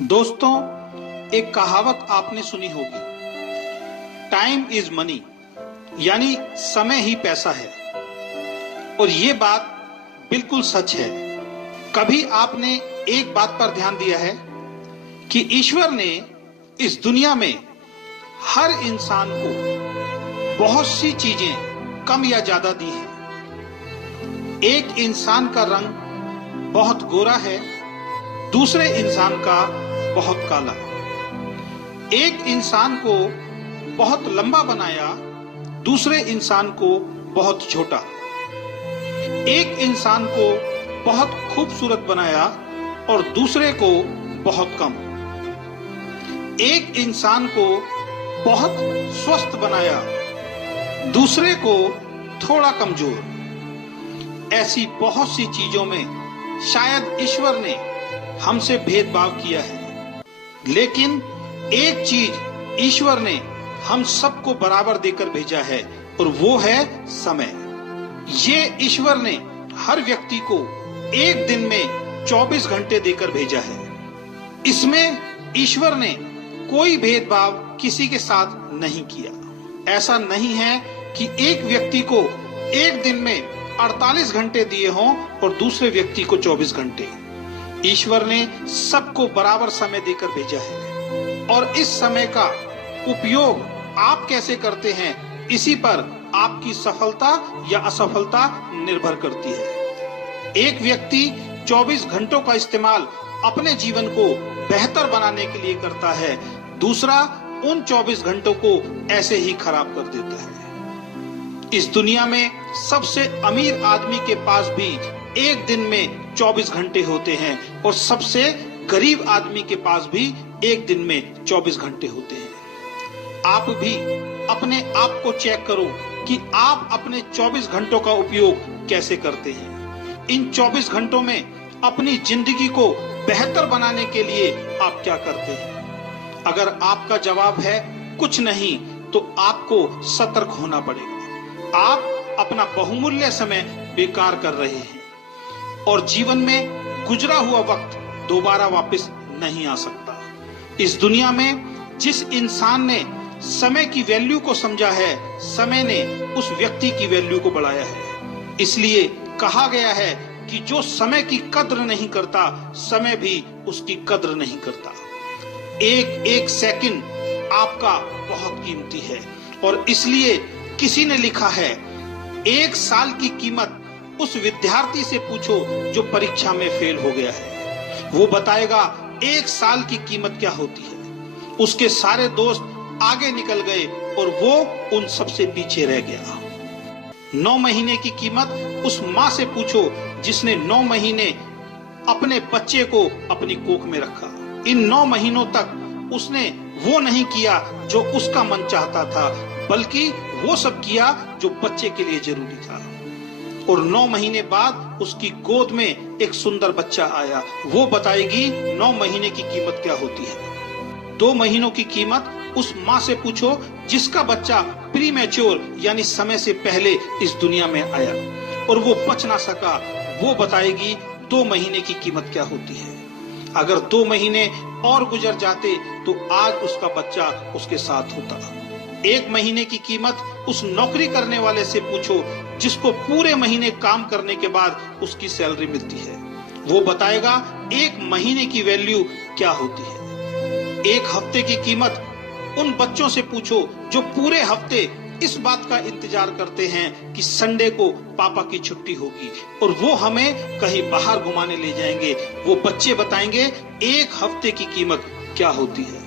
दोस्तों, एक कहावत आपने सुनी होगी, टाइम इज मनी, यानी समय ही पैसा है। और ये बात बिल्कुल सच है। कभी आपने एक बात पर ध्यान दिया है कि ईश्वर ने इस दुनिया में हर इंसान को बहुत सी चीजें कम या ज्यादा दी हैं। एक इंसान का रंग बहुत गोरा है, दूसरे इंसान का बहुत काला। एक इंसान को बहुत लंबा बनाया, दूसरे इंसान को बहुत छोटा। एक इंसान को बहुत खूबसूरत बनाया और दूसरे को बहुत कम। एक इंसान को बहुत स्वस्थ बनाया, दूसरे को थोड़ा कमजोर। ऐसी बहुत सी चीजों में शायद ईश्वर ने हमसे भेदभाव किया है, लेकिन एक चीज ईश्वर ने हम सबको बराबर देकर भेजा है और वो है समय। ये ईश्वर ने हर व्यक्ति को एक दिन में 24 घंटे देकर भेजा है। इसमें ईश्वर ने कोई भेदभाव किसी के साथ नहीं किया। ऐसा नहीं है कि एक व्यक्ति को एक दिन में 48 घंटे दिए हों और दूसरे व्यक्ति को 24 घंटे। ईश्वर ने सबको बराबर समय देकर भेजा है और इस समय का उपयोग आप कैसे करते हैं, इसी पर आपकी सफलता या असफलता निर्भर करती है। एक व्यक्ति 24 घंटों का इस्तेमाल अपने जीवन को बेहतर बनाने के लिए करता है, दूसरा उन 24 घंटों को ऐसे ही खराब कर देता है। इस दुनिया में सबसे अमीर आदमी के पास भी एक दिन में 24 घंटे होते हैं और सबसे गरीब आदमी के पास भी एक दिन में 24 घंटे होते हैं। आप भी अपने आप को चेक करो कि आप अपने 24 घंटों का उपयोग कैसे करते हैं। इन 24 घंटों में अपनी जिंदगी को बेहतर बनाने के लिए आप क्या करते हैं? अगर आपका जवाब है कुछ नहीं, तो आपको सतर्क होना पड़ेगा। आप अपना बहुमूल्य समय बेकार कर रहे हैं और जीवन में गुजरा हुआ वक्त दोबारा वापस नहीं आ सकता। इस दुनिया में जिस इंसान ने समय की वैल्यू को समझा है, समय ने उस व्यक्ति की वैल्यू को बढ़ाया है। इसलिए कहा गया है कि जो समय की कद्र नहीं करता, समय भी उसकी कद्र नहीं करता। एक एक सेकंड आपका बहुत कीमती है और इसलिए किसी ने लिखा है, एक साल की कीमत उस विद्यार्थी से पूछो जो परीक्षा में फेल हो गया है। वो बताएगा एक साल की कीमत क्या होती है। उसके सारे दोस्त आगे निकल गए और वो उन सबसे पीछे रह गया। 9 महीने की कीमत उस माँ से पूछो जिसने 9 महीने अपने बच्चे को अपनी कोख में रखा। इन 9 महीनों तक उसने वो नहीं किया जो उसका मन चाहता था, बल्कि वो सब किया जो बच्चे के लिए जरूरी था। और 9 महीने बाद उसकी गोद में एक सुंदर बच्चा आया। वो बताएगी 9 महीने की कीमत क्या होती है। 2 महीनों की कीमत उस माँ से पूछो जिसका बच्चा प्रीमैच्योर यानी समय से पहले इस दुनिया में आया और वो बच ना सका। वो बताएगी 2 महीने की कीमत क्या होती है। अगर 2 महीने और गुजर जाते तो आज उसका बच्चा उसके साथ होता। 1 महीने की कीमत उस नौकरी करने वाले से पूछो जिसको पूरे महीने काम करने के बाद उसकी सैलरी मिलती है। वो बताएगा 1 महीने की वैल्यू क्या होती है। 1 हफ्ते की कीमत उन बच्चों से पूछो जो पूरे हफ्ते इस बात का इंतजार करते हैं कि संडे को पापा की छुट्टी होगी और वो हमें कहीं बाहर घुमाने ले जाएंगे। वो बच्चे बताएंगे 1 हफ्ते की कीमत क्या होती है।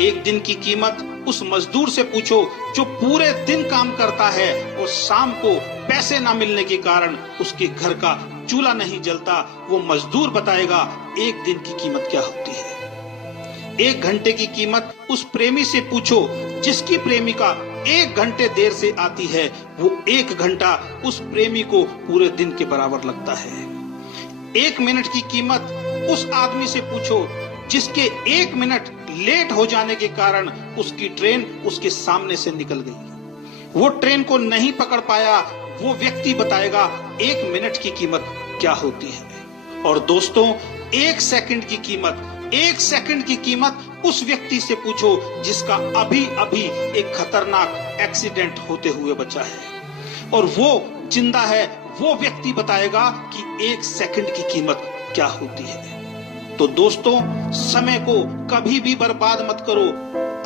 1 दिन की कीमत उस मजदूर से पूछो जो पूरे दिन काम करता है और शाम को पैसे ना मिलने के कारण उसके घर का चूल्हा नहीं जलता। वो मजदूर बताएगा 1 दिन की कीमत क्या होती है। 1 घंटे की कीमत उस प्रेमी से पूछो जिसकी प्रेमिका 1 घंटे देर से आती है। वो 1 घंटा उस प्रेमी को पूरे दिन के बराबर लगता है। 1 मिनट की कीमत उस आदमी से पूछो जिसके 1 मिनट लेट हो जाने के कारण उसकी ट्रेन उसके सामने से निकल गई। वो ट्रेन को नहीं पकड़ पाया। वो व्यक्ति बताएगा 1 मिनट की कीमत क्या होती है। और दोस्तों, 1 सेकंड की कीमत एक सेकंड की कीमत उस व्यक्ति से पूछो जिसका अभी अभी एक खतरनाक एक्सीडेंट होते हुए बचा है, और वो जिंदा है। वो व्यक्ति बताएगा कि एक सेकंड की कीमत क्या होती है। तो दोस्तों, समय को कभी भी बर्बाद मत करो।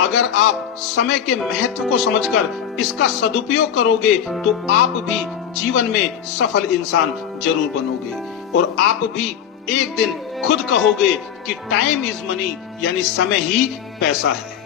अगर आप समय के महत्व को समझकर इसका सदुपयोग करोगे तो आप भी जीवन में सफल इंसान जरूर बनोगे, और आप भी एक दिन खुद कहोगे कि टाइम इज मनी, यानी समय ही पैसा है।